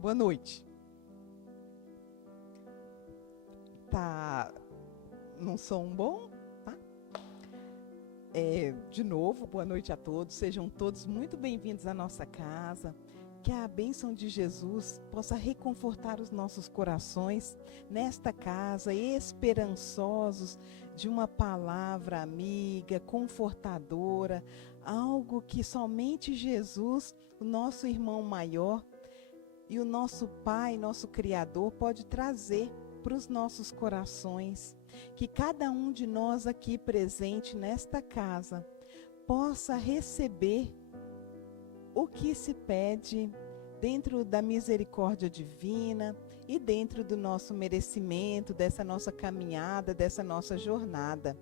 Boa noite. Tá num som bom, tá? De novo, boa noite a todos. Sejam todos muito bem-vindos à nossa casa. Que a bênção de Jesus possa reconfortar os nossos corações nesta casa, esperançosos de uma palavra amiga, confortadora, algo que somente Jesus, o nosso irmão maior e o nosso Pai, nosso Criador, pode trazer para os nossos corações. Que cada um de nós aqui presente nesta casa possa receber o que se pede dentro da misericórdia divina e dentro do nosso merecimento, dessa nossa caminhada, dessa nossa jornada.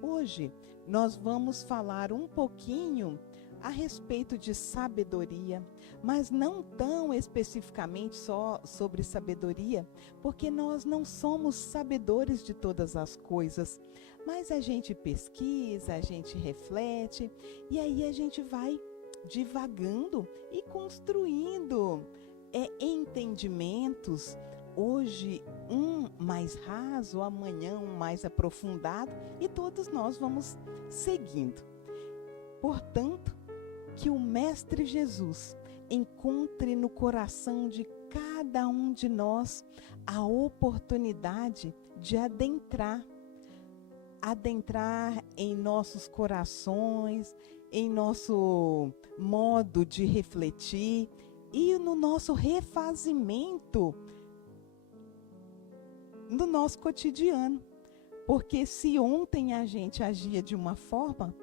Hoje nós vamos falar um pouquinho a respeito de sabedoria, mas não tão especificamente só sobre sabedoria, porque nós não somos sabedores de todas as coisas, mas a gente pesquisa, a gente reflete e aí a gente vai divagando e construindo entendimentos, hoje um mais raso, amanhã um mais aprofundado, e todos nós vamos seguindo. Portanto, que o Mestre Jesus encontre no coração de cada um de nós a oportunidade de adentrar em nossos corações, em nosso modo de refletir e no nosso refazimento no nosso cotidiano. Porque se ontem a gente agia de uma forma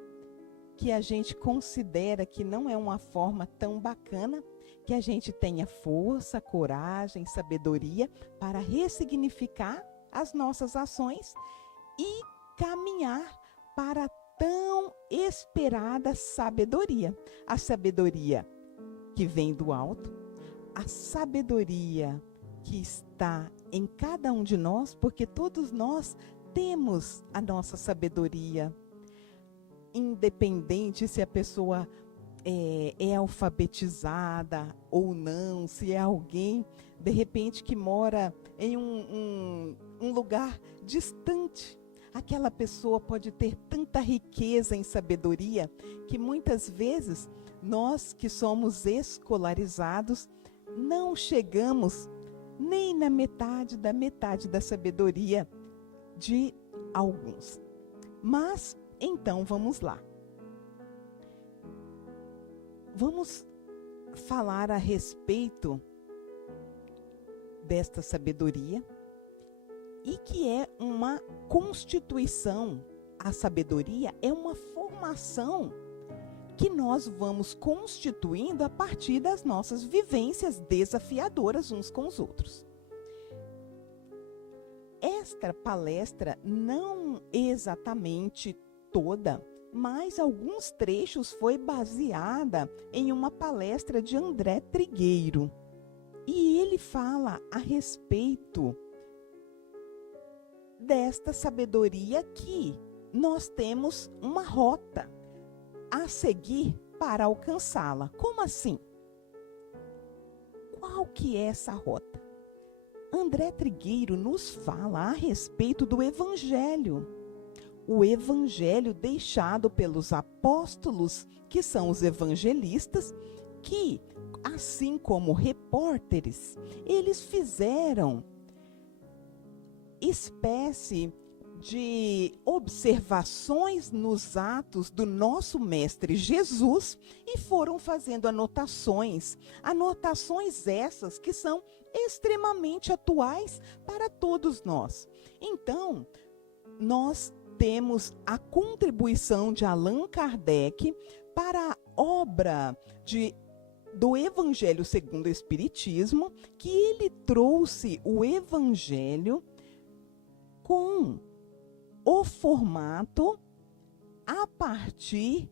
que a gente considera que não é uma forma tão bacana, que a gente tenha força, coragem, sabedoria para ressignificar as nossas ações e caminhar para a tão esperada sabedoria. A sabedoria que vem do alto, a sabedoria que está em cada um de nós, porque todos nós temos a nossa sabedoria. Independente se a pessoa é alfabetizada ou não, se é alguém, de repente, que mora em um lugar distante. Aquela pessoa pode ter tanta riqueza em sabedoria que muitas vezes nós que somos escolarizados não chegamos nem na metade da sabedoria de alguns. Mas, então, vamos lá. Vamos falar a respeito desta sabedoria e que é uma constituição. A sabedoria é uma formação que nós vamos constituindo a partir das nossas vivências desafiadoras uns com os outros. Esta palestra, não exatamente toda, mas alguns trechos, foi baseada em uma palestra de André Trigueiro. E ele fala a respeito desta sabedoria que nós temos uma rota a seguir para alcançá-la. Como assim? Qual que é essa rota? André Trigueiro nos fala a respeito do Evangelho. O Evangelho deixado pelos apóstolos, que são os evangelistas, que, assim como repórteres, eles fizeram espécie de observações nos atos do nosso Mestre Jesus e foram fazendo anotações essas que são extremamente atuais para todos nós. Então, nós temos a contribuição de Allan Kardec para a obra do Evangelho segundo o Espiritismo, que ele trouxe o Evangelho com o formato a partir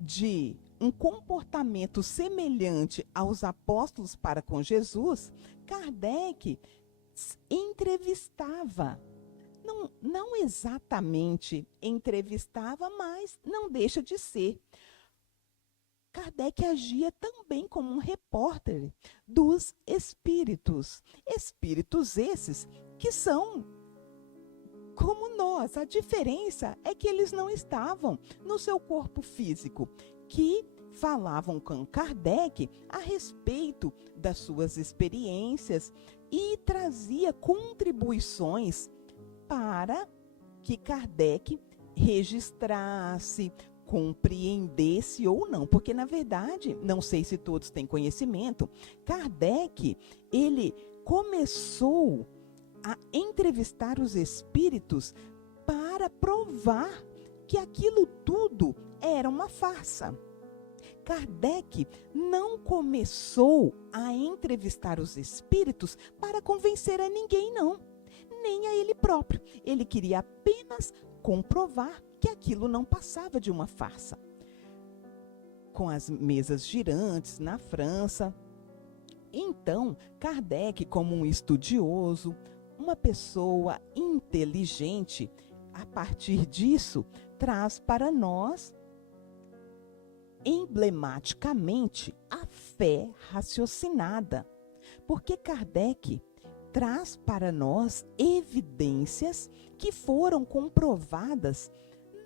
de um comportamento semelhante aos apóstolos para com Jesus. Kardec entrevistava, não exatamente entrevistava, mas não deixa de ser. Kardec agia também como um repórter dos espíritos. Espíritos esses que são como nós. A diferença é que eles não estavam no seu corpo físico, que falavam com Kardec a respeito das suas experiências e trazia contribuições para que Kardec registrasse, compreendesse ou não, porque na verdade, não sei se todos têm conhecimento, Kardec, ele começou a entrevistar os espíritos para provar que aquilo tudo era uma farsa. Kardec não começou a entrevistar os espíritos para convencer a ninguém, não, nem a ele próprio. Ele queria apenas comprovar que aquilo não passava de uma farsa. Com as mesas girantes na França. Então, Kardec, como um estudioso, uma pessoa inteligente, a partir disso, traz para nós, emblematicamente, a fé raciocinada. Porque Kardec traz para nós evidências que foram comprovadas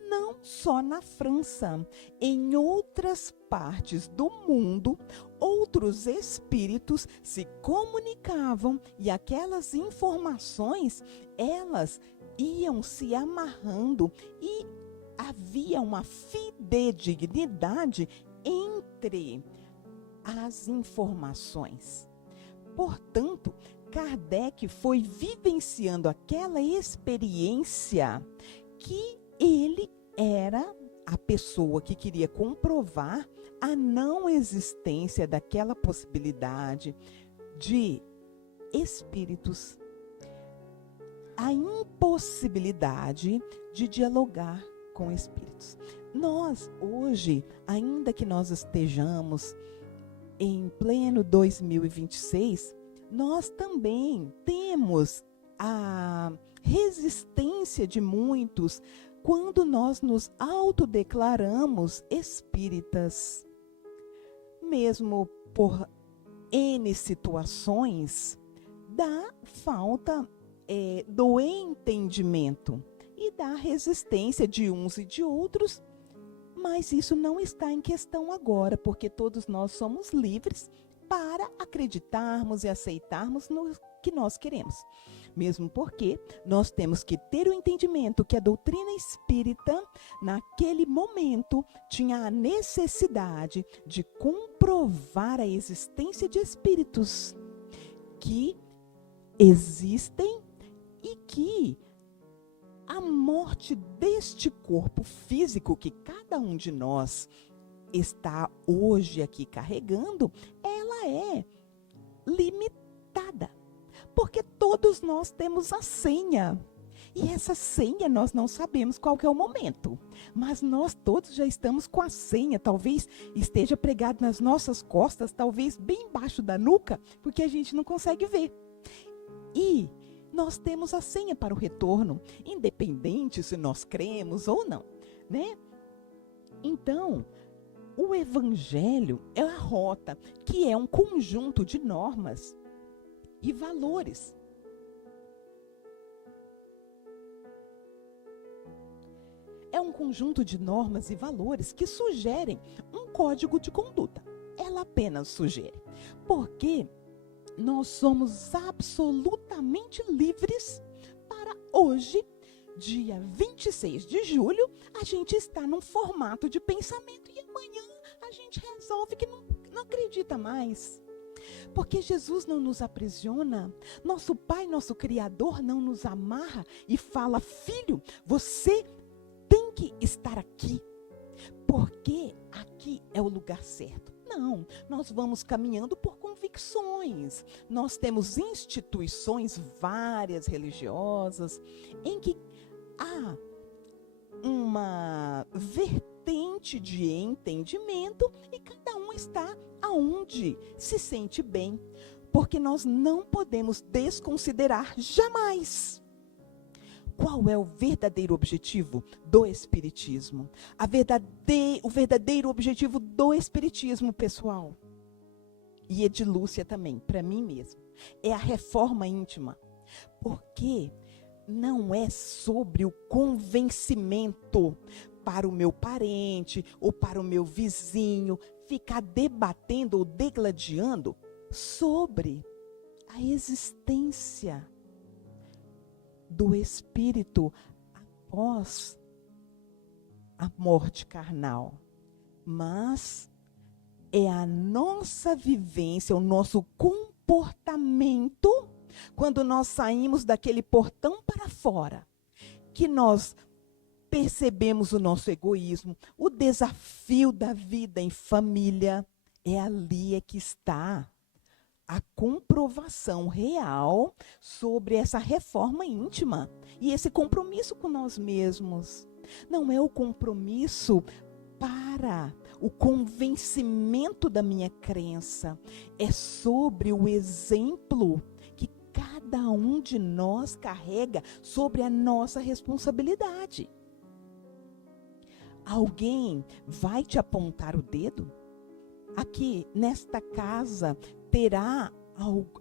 não só na França, em outras partes do mundo, outros espíritos se comunicavam e aquelas informações, elas iam se amarrando e havia uma fidedignidade entre as informações. Portanto, Kardec foi vivenciando aquela experiência que ele era a pessoa que queria comprovar a não existência daquela possibilidade de espíritos, a impossibilidade de dialogar com espíritos. Nós, hoje, ainda que nós estejamos em pleno 2026, nós também temos a resistência de muitos quando nós nos autodeclaramos espíritas. Mesmo por N situações da falta do entendimento e da resistência de uns e de outros, mas isso não está em questão agora, porque todos nós somos livres para acreditarmos e aceitarmos no que nós queremos. Mesmo porque nós temos que ter o entendimento que a doutrina espírita, naquele momento, tinha a necessidade de comprovar a existência de espíritos que existem e que a morte deste corpo físico que cada um de nós está hoje aqui carregando, ela é limitada. Porque todos nós temos a senha. E essa senha nós não sabemos qual que é o momento. Mas nós todos já estamos com a senha. Talvez esteja pregado nas nossas costas, talvez bem embaixo da nuca, porque a gente não consegue ver. E nós temos a senha para o retorno, independente se nós cremos ou não, né? Então, o Evangelho é a rota, que é um conjunto de normas e valores. É um conjunto de normas e valores que sugerem um código de conduta. Ela apenas sugere. Porque nós somos absolutamente livres para hoje, dia 26 de julho, a gente está num formato de pensamento e amanhã a gente resolve que não acredita mais. Porque Jesus não nos aprisiona, nosso Pai, nosso Criador não nos amarra e fala: filho, você tem que estar aqui, porque aqui é o lugar certo. Não, nós vamos caminhando por convicções. Nós temos instituições várias religiosas em que há uma vertente de entendimento e cada um está aonde se sente bem, porque nós não podemos desconsiderar jamais. qual é o verdadeiro objetivo do Espiritismo? O verdadeiro objetivo do Espiritismo, pessoal, e é de Lúcia também, para mim mesmo, é a reforma íntima. Porque não é sobre o convencimento para o meu parente ou para o meu vizinho ficar debatendo ou degladiando sobre a existência do espírito após a morte carnal. Mas é a nossa vivência, o nosso comportamento, quando nós saímos daquele portão para fora, que nós percebemos o nosso egoísmo, o desafio da vida em família. É ali é que está a comprovação real sobre essa reforma íntima e esse compromisso com nós mesmos. Não é o compromisso para o convencimento da minha crença, é sobre o exemplo que cada um de nós carrega sobre a nossa responsabilidade. Alguém vai te apontar o dedo? Aqui nesta casa terá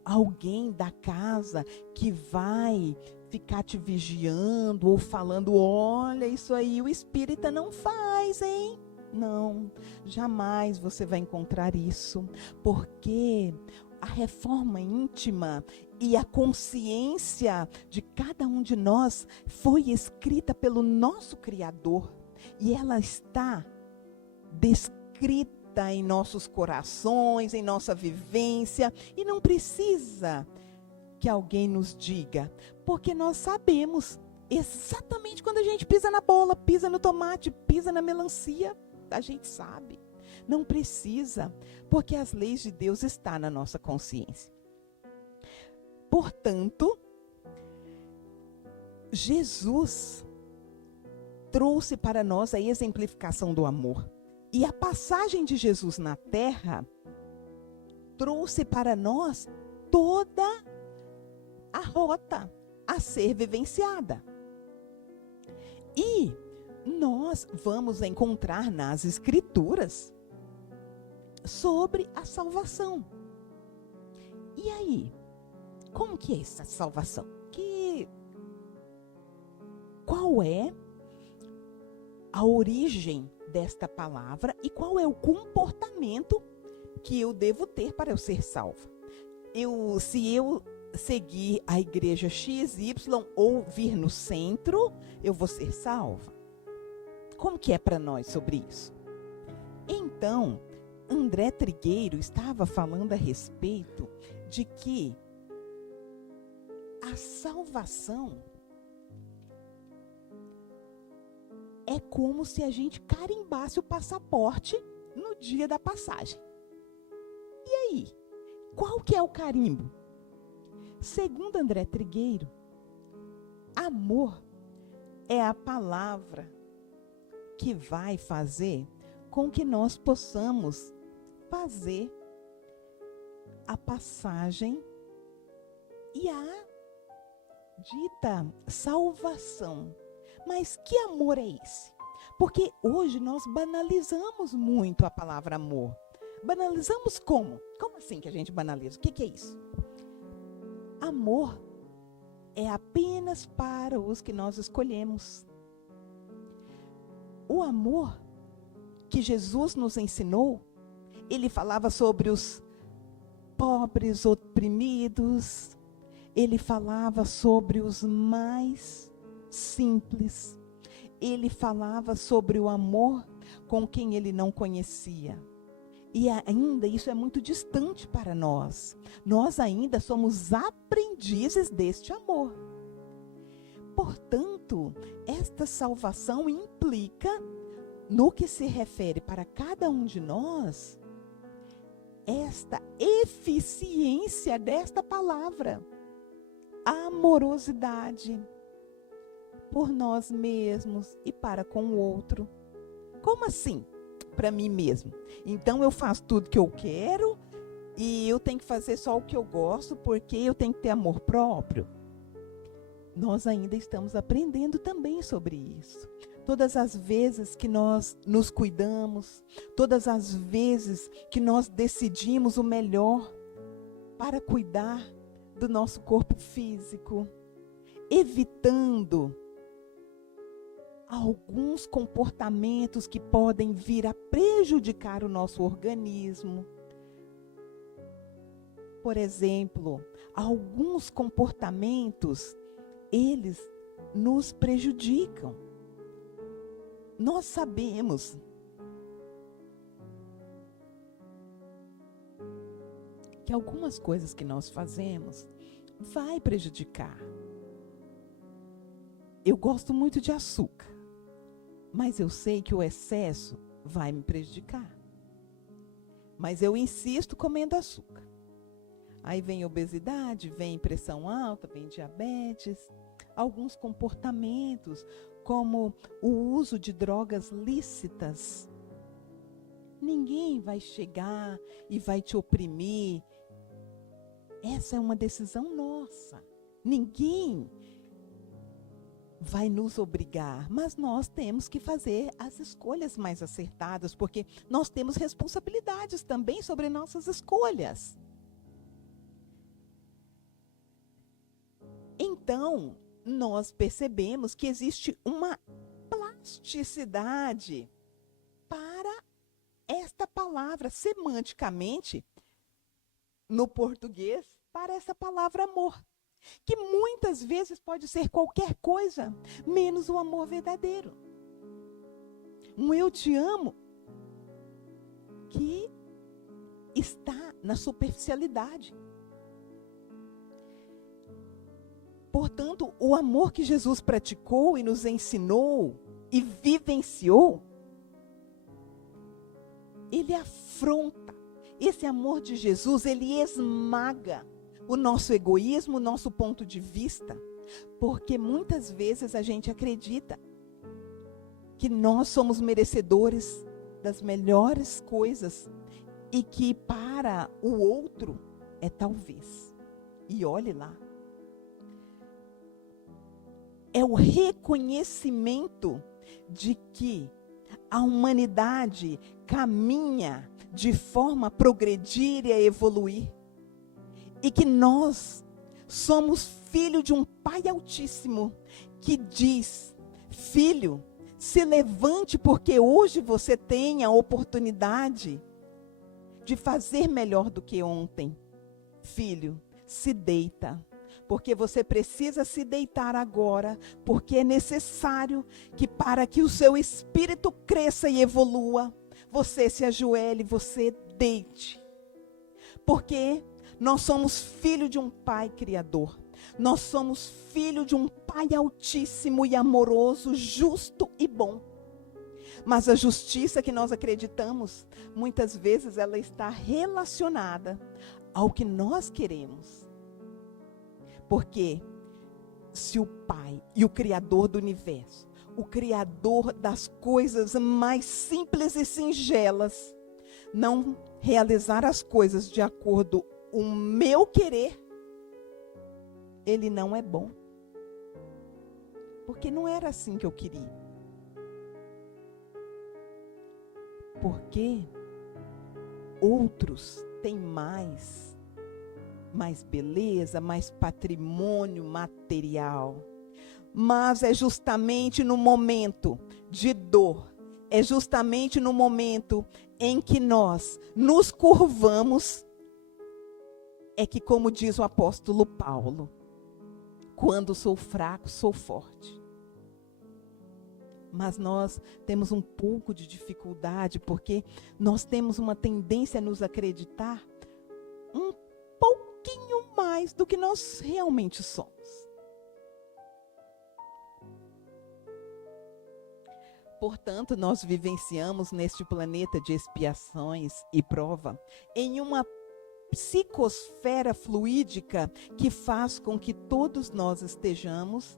alguém da casa que vai ficar te vigiando ou falando: olha, isso aí o espírita não faz, hein? Não, jamais você vai encontrar isso, porque a reforma íntima e a consciência de cada um de nós foi escrita pelo nosso Criador e ela está descrita em nossos corações, em nossa vivência, e não precisa que alguém nos diga, porque nós sabemos exatamente quando a gente pisa na bola, pisa no tomate, pisa na melancia, a gente sabe. Não precisa, porque as leis de Deus estão na nossa consciência. Portanto, Jesus trouxe para nós a exemplificação do amor. E a passagem de Jesus na terra trouxe para nós toda a rota a ser vivenciada. E nós vamos encontrar nas Escrituras sobre a salvação. E aí, como que é essa salvação? Qual é a origem desta palavra e qual é o comportamento que eu devo ter para eu ser salva? Se eu seguir a igreja XY ou vir no centro, eu vou ser salva? Como que é para nós sobre isso? Então, André Trigueiro estava falando a respeito de que a salvação é como se a gente carimbasse o passaporte no dia da passagem. E aí, qual que é o carimbo? Segundo André Trigueiro, amor é a palavra que vai fazer com que nós possamos fazer a passagem e a dita salvação. Mas que amor é esse? Porque hoje nós banalizamos muito a palavra amor. Banalizamos como? Como assim que a gente banaliza? O que é isso? Amor é apenas para os que nós escolhemos. O amor que Jesus nos ensinou, ele falava sobre os pobres, oprimidos, ele falava sobre os mais simples, ele falava sobre o amor com quem ele não conhecia. E ainda isso é muito distante para nós. Nós ainda somos aprendizes deste amor. Portanto, esta salvação implica, no que se refere para cada um de nós, esta eficiência desta palavra, amorosidade por nós mesmos e para com o outro. Como assim? Para mim mesmo. Então eu faço tudo que eu quero e eu tenho que fazer só o que eu gosto porque eu tenho que ter amor próprio? nós ainda estamos aprendendo também sobre isso. Todas as vezes que nós nos cuidamos, todas as vezes que nós decidimos o melhor para cuidar do nosso corpo físico, evitando alguns comportamentos que podem vir a prejudicar o nosso organismo. Por exemplo, alguns comportamentos, eles nos prejudicam. Nós sabemos que algumas coisas que nós fazemos vai prejudicar. Eu gosto muito de açúcar, mas eu sei que o excesso vai me prejudicar. Mas eu insisto comendo açúcar. Aí vem obesidade, vem pressão alta, vem diabetes, alguns comportamentos, como o uso de drogas lícitas. Ninguém vai chegar e vai te oprimir. Essa é uma decisão nossa. Ninguém vai nos obrigar, mas nós temos que fazer as escolhas mais acertadas, porque nós temos responsabilidades também sobre nossas escolhas. Então, nós percebemos que existe uma plasticidade para esta palavra, semanticamente, no português, para essa palavra amor, que muitas vezes pode ser qualquer coisa, menos o amor verdadeiro. Um eu te amo que está na superficialidade. Portanto, o amor que Jesus praticou e nos ensinou e vivenciou, ele afronta. Esse amor de Jesus, ele esmaga o nosso egoísmo, o nosso ponto de vista, porque muitas vezes a gente acredita que nós somos merecedores das melhores coisas e que para o outro é talvez. E olhe lá. É o reconhecimento de que a humanidade caminha de forma a progredir e a evoluir. E que nós somos filho de um Pai Altíssimo que diz: filho, se levante porque hoje você tem a oportunidade de fazer melhor do que ontem. Filho, se deita. Porque você precisa se deitar agora, porque é necessário que para que o seu espírito cresça e evolua, você se ajoelhe, você deite. Porque nós somos filho de um Pai Criador. Nós somos filho de um Pai Altíssimo e amoroso, justo e bom. Mas a justiça que nós acreditamos, muitas vezes ela está relacionada ao que nós queremos. Porque se o Pai e o Criador do universo, o Criador das coisas mais simples e singelas, não realizar as coisas de acordo com o meu querer, ele não é bom. Porque não era assim que eu queria. Porque outros têm mais beleza, mais patrimônio material. Mas é justamente no momento de dor, é justamente no momento em que nós nos curvamos, é que, como diz o apóstolo Paulo, quando sou fraco, sou forte. Mas nós temos um pouco de dificuldade, porque nós temos uma tendência a nos acreditar um pouquinho mais do que nós realmente somos. Portanto, nós vivenciamos neste planeta de expiações e prova em uma psicosfera fluídica que faz com que todos nós estejamos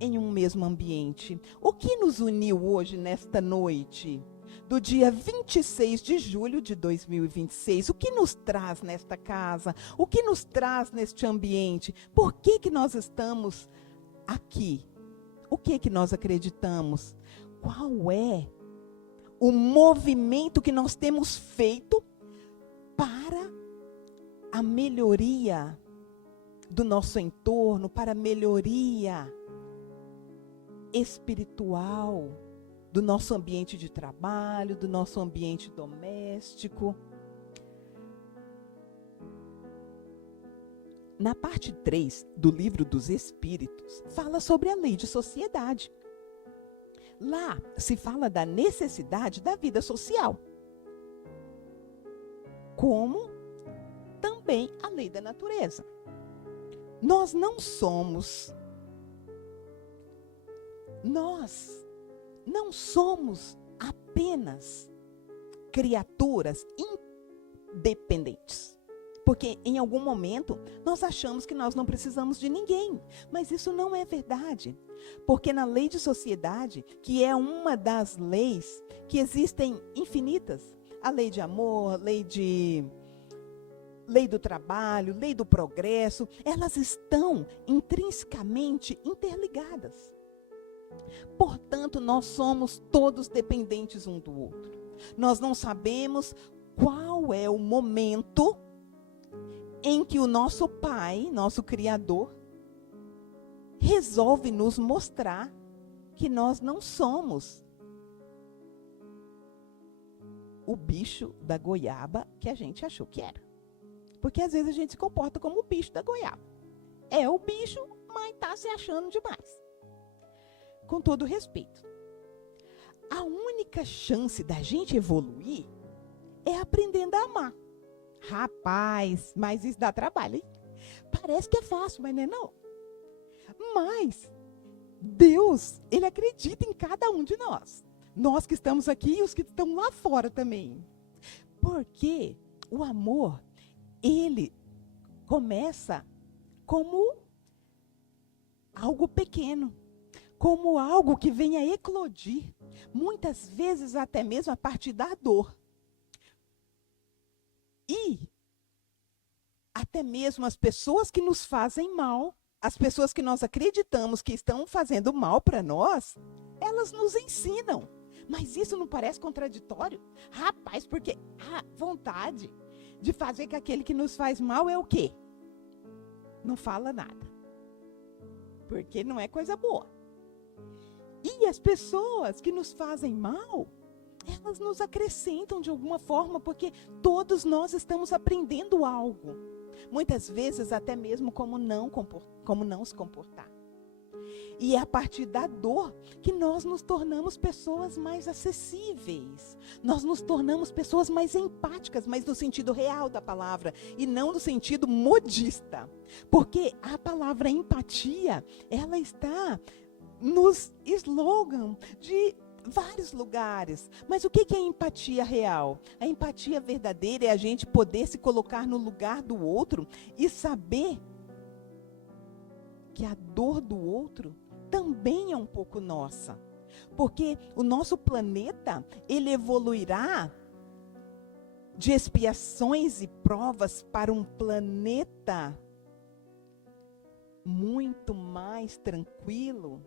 em um mesmo ambiente. O que nos uniu hoje, nesta noite, do dia 26 de julho de 2026? O que nos traz nesta casa? O que nos traz neste ambiente? Por que nós estamos aqui, o que nós acreditamos? Qual é o movimento que nós temos feito para a melhoria do nosso entorno, para a melhoria espiritual do nosso ambiente de trabalho, do nosso ambiente doméstico? Na parte 3 do livro dos Espíritos, fala sobre a lei de sociedade. Lá se fala da necessidade da vida social, como também a lei da natureza. Nós não somos apenas criaturas independentes. Porque em algum momento nós achamos que nós não precisamos de ninguém, mas isso não é verdade. Porque na lei de sociedade, que é uma das leis que existem infinitas, a lei de amor, lei do trabalho, lei do progresso, elas estão intrinsecamente interligadas. Portanto, nós somos todos dependentes um do outro. Nós não sabemos qual é o momento em que o nosso Pai, nosso Criador, resolve nos mostrar que nós não somos o bicho da goiaba que a gente achou que era. Porque às vezes a gente se comporta como o bicho da goiaba. É o bicho, mas está se achando demais. Com todo respeito. A única chance da gente evoluir é aprendendo a amar. Rapaz, mas isso dá trabalho, hein? Parece que é fácil, mas não é não. Mas Deus, Ele acredita em cada um de nós. Nós que estamos aqui e os que estão lá fora também. Porque o amor, ele começa como algo pequeno, como algo que vem a eclodir, muitas vezes até mesmo a partir da dor. E até mesmo as pessoas que nos fazem mal, as pessoas que nós acreditamos que estão fazendo mal para nós, elas nos ensinam. Mas isso não parece contraditório? Rapaz, porque a vontade de fazer com aquele que nos faz mal é o quê? Não fala nada. Porque não é coisa boa. E as pessoas que nos fazem mal, elas nos acrescentam de alguma forma, porque todos nós estamos aprendendo algo. Muitas vezes até mesmo como não se comportar. E é a partir da dor que nós nos tornamos pessoas mais acessíveis. Nós nos tornamos pessoas mais empáticas, mas no sentido real da palavra, e não no sentido modista. Porque a palavra empatia, ela está nos slogans de vários lugares. Mas o que é empatia real? A empatia verdadeira é a gente poder se colocar no lugar do outro e saber que a dor do outro também é um pouco nossa. Porque o nosso planeta, ele evoluirá de expiações e provas para um planeta muito mais tranquilo.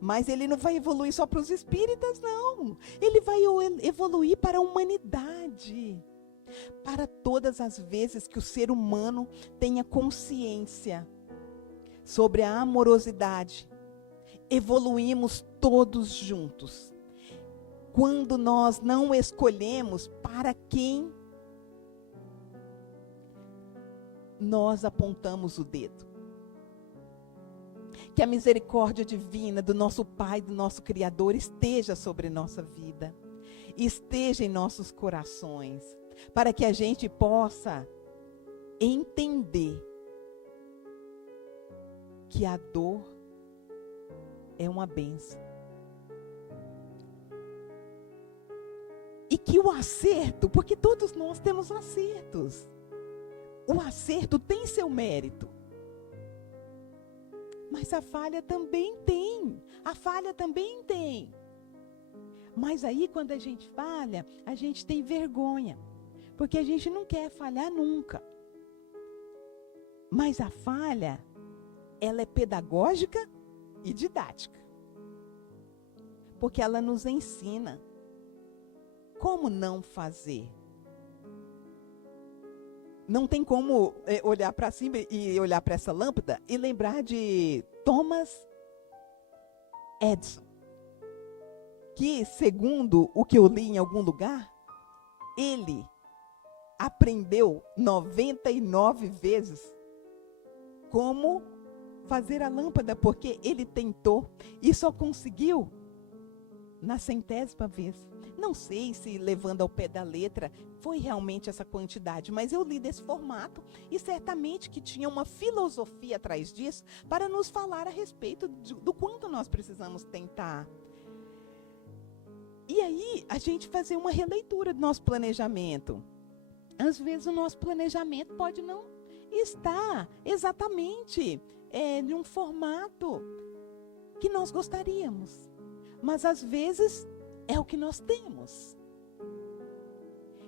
Mas ele não vai evoluir só para os espíritas, não. Ele vai evoluir para a humanidade. Para todas as vezes que o ser humano tenha consciência sobre a amorosidade, evoluímos todos juntos. Quando nós não escolhemos para quem nós apontamos o dedo. Que a misericórdia divina do nosso Pai, do nosso Criador, esteja sobre nossa vida, esteja em nossos corações, para que a gente possa entender que a dor é uma bênção. E que o acerto, porque todos nós temos acertos, o acerto tem seu mérito. Mas a falha também tem. A falha também tem. Mas aí, quando a gente falha, a gente tem vergonha. Porque a gente não quer falhar nunca. Mas a falha, ela é pedagógica e didática. Porque ela nos ensina como não fazer. Não tem como olhar para cima e olhar para essa lâmpada e lembrar de Thomas Edison, que, segundo o que eu li em algum lugar, ele aprendeu 99 vezes como fazer a lâmpada, porque ele tentou e só conseguiu na 100ª vez. Não sei se, levando ao pé da letra, foi realmente essa quantidade, mas eu li desse formato e certamente que tinha uma filosofia atrás disso para nos falar a respeito do quanto nós precisamos tentar. E aí, a gente fazer uma releitura do nosso planejamento. Às vezes, o nosso planejamento pode não estar exatamente em um formato que nós gostaríamos. Mas, às vezes, é o que nós temos.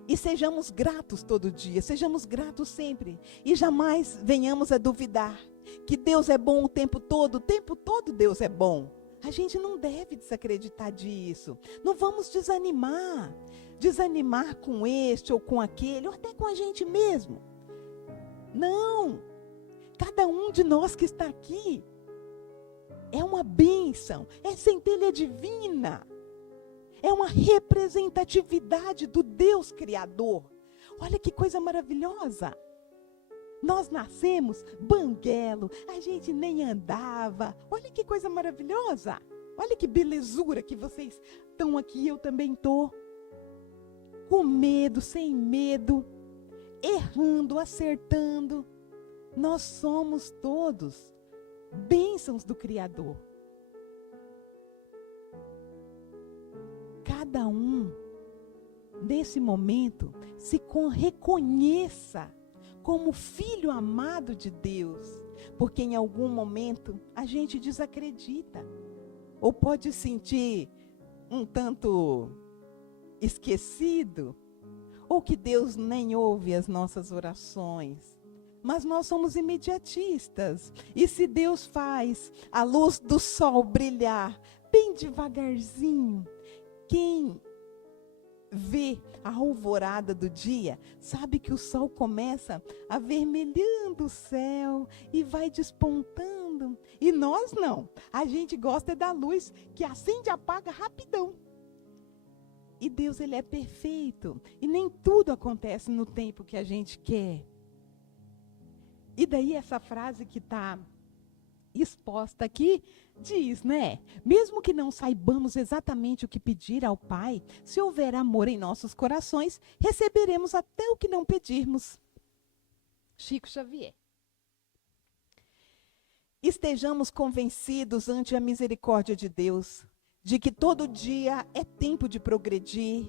E sejamos gratos todo dia, sejamos gratos sempre. E jamais venhamos a duvidar que Deus é bom o tempo todo Deus é bom. A gente não deve desacreditar disso. Não vamos desanimar com este ou com aquele, ou até com a gente mesmo. Não. Cada um de nós que está aqui é uma bênção, é centelha divina. É uma representatividade do Deus Criador. Olha que coisa maravilhosa. Nós nascemos banguelo, a gente nem andava. Olha que coisa maravilhosa. Olha que belezura que vocês estão aqui, eu também estou. Com medo, sem medo, errando, acertando. Nós somos todos bênçãos do Criador. Cada um, nesse momento, se reconheça como filho amado de Deus, porque em algum momento a gente desacredita, ou pode sentir um tanto esquecido, ou que Deus nem ouve as nossas orações. Mas nós somos imediatistas, e se Deus faz a luz do sol brilhar bem devagarzinho, quem vê a alvorada do dia, sabe que o sol começa avermelhando o céu e vai despontando. E nós não. A gente gosta da luz que acende e apaga rapidão. E Deus, ele é perfeito. E nem tudo acontece no tempo que a gente quer. E daí essa frase que está exposta aqui, diz, né? Mesmo que não saibamos exatamente o que pedir ao Pai, se houver amor em nossos corações, receberemos até o que não pedirmos. Chico Xavier. Estejamos convencidos ante a misericórdia de Deus, de que todo dia é tempo de progredir,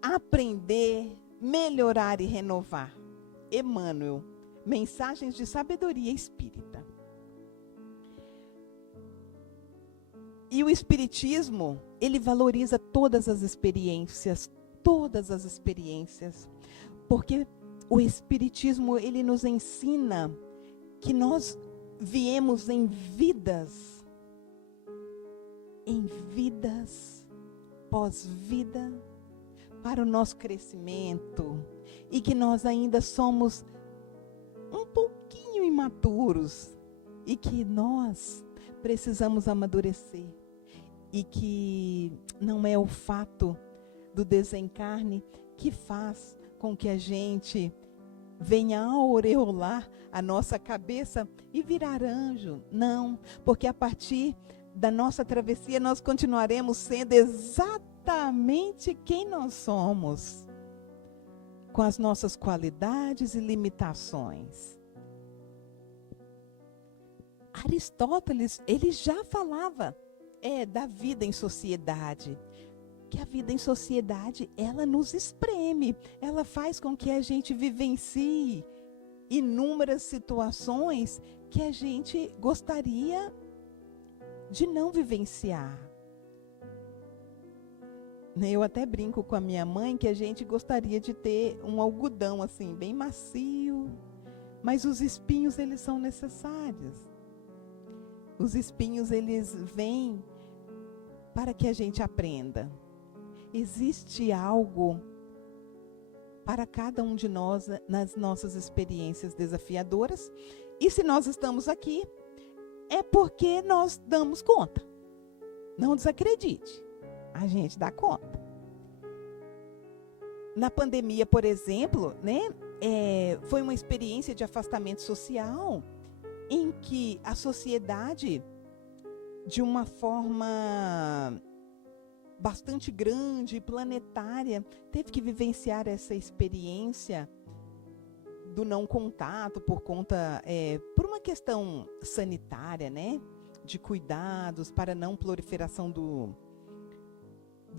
aprender, melhorar e renovar. Emmanuel, Mensagens de Sabedoria Espírita. E o Espiritismo, ele valoriza todas as experiências, porque o Espiritismo, ele nos ensina que nós viemos em vidas pós-vida, para o nosso crescimento, e que nós ainda somos um pouquinho imaturos, e que nós precisamos amadurecer, e que não é o fato do desencarne que faz com que a gente venha aureolar a nossa cabeça e virar anjo. Não, porque a partir da nossa travessia nós continuaremos sendo exatamente quem nós somos, com as nossas qualidades e limitações. Aristóteles, ele já falava da vida em sociedade, que a vida em sociedade, ela nos espreme, ela faz com que a gente vivencie inúmeras situações que a gente gostaria de não vivenciar. Eu até brinco com a minha mãe que a gente gostaria de ter um algodão assim, bem macio, mas os espinhos, eles são necessários. Os espinhos, eles vêm para que a gente aprenda. Existe algo para cada um de nós nas nossas experiências desafiadoras. E se nós estamos aqui, é porque nós damos conta. Não desacredite, a gente dá conta. Na pandemia, por exemplo, né, foi uma experiência de afastamento social em que a sociedade, de uma forma bastante grande e planetária, teve que vivenciar essa experiência do não contato por uma questão sanitária, né? De cuidados para não proliferação do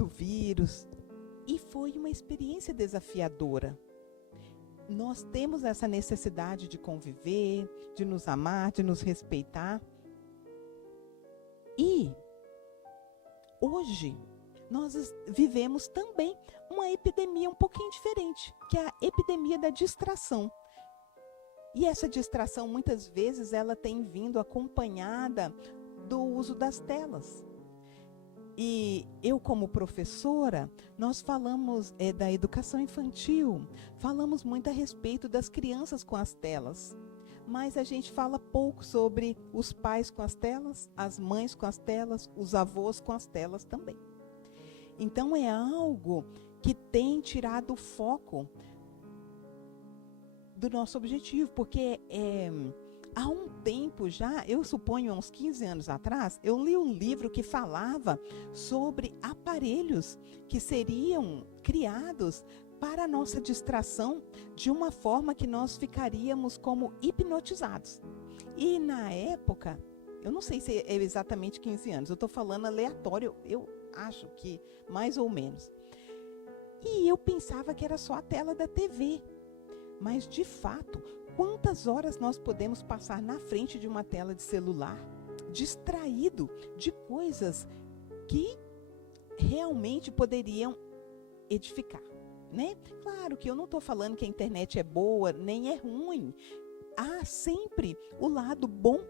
vírus. E foi uma experiência desafiadora. Nós temos essa necessidade de conviver, de nos amar, de nos respeitar. E hoje nós vivemos também uma epidemia um pouquinho diferente, que é a epidemia da distração. E essa distração, muitas vezes, ela tem vindo acompanhada do uso das telas. E eu, como professora, nós falamos da educação infantil, falamos muito a respeito das crianças com as telas. Mas a gente fala pouco sobre os pais com as telas, as mães com as telas, os avós com as telas também. Então é algo que tem tirado o foco do nosso objetivo, porque há um tempo já, eu suponho uns 15 anos atrás, eu li um livro que falava sobre aparelhos que seriam criados para a nossa distração, de uma forma que nós ficaríamos como hipnotizados. E na época, eu não sei se é exatamente 15 anos, eu estou falando aleatório, eu acho que mais ou menos. E eu pensava que era só a tela da TV. Mas, de fato, quantas horas nós podemos passar na frente de uma tela de celular, distraído de coisas que realmente poderiam edificar, né? Claro que eu não estou falando que a internet é boa, nem é ruim. Há sempre o lado bom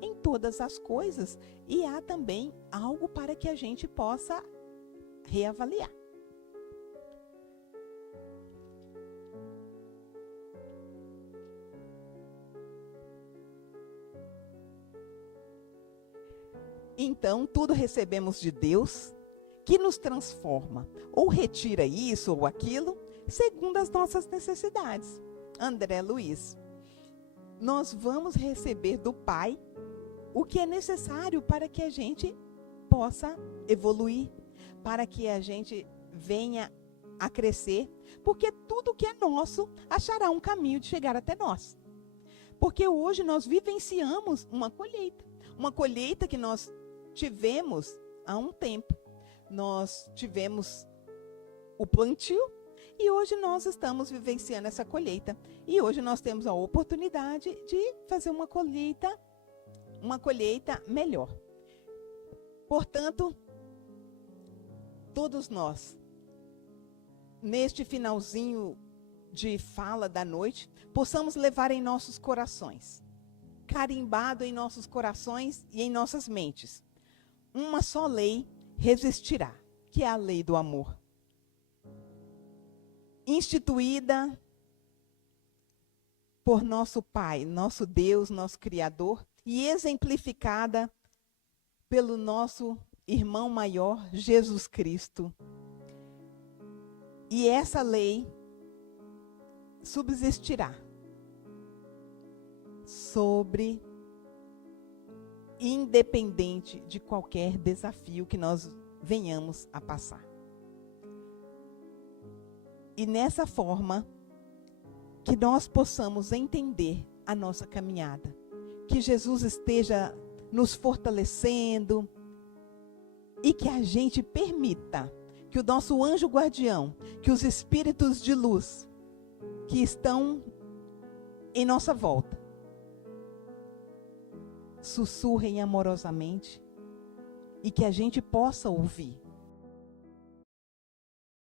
em todas as coisas e há também algo para que a gente possa reavaliar. Então, tudo recebemos de Deus, que nos transforma, ou retira isso ou aquilo, segundo as nossas necessidades. André Luiz, nós vamos receber do Pai o que é necessário para que a gente possa evoluir, para que a gente venha a crescer, porque tudo que é nosso achará um caminho de chegar até nós. Porque hoje nós vivenciamos uma colheita que nós tivemos há um tempo. Nós tivemos o plantio e hoje nós estamos vivenciando essa colheita. E hoje nós temos a oportunidade de fazer uma colheita melhor. Portanto, todos nós, neste finalzinho de fala da noite, possamos levar em nossos corações, carimbado em nossos corações e em nossas mentes, uma só lei resistirá, que é a lei do amor. Instituída por nosso Pai, nosso Deus, nosso Criador, e exemplificada pelo nosso irmão maior, Jesus Cristo. E essa lei subsistirá independente de qualquer desafio que nós venhamos a passar. E nessa forma, que nós possamos entender a nossa caminhada, que Jesus esteja nos fortalecendo e que a gente permita que o nosso anjo guardião, que os espíritos de luz que estão em nossa volta, sussurrem amorosamente e que a gente possa ouvir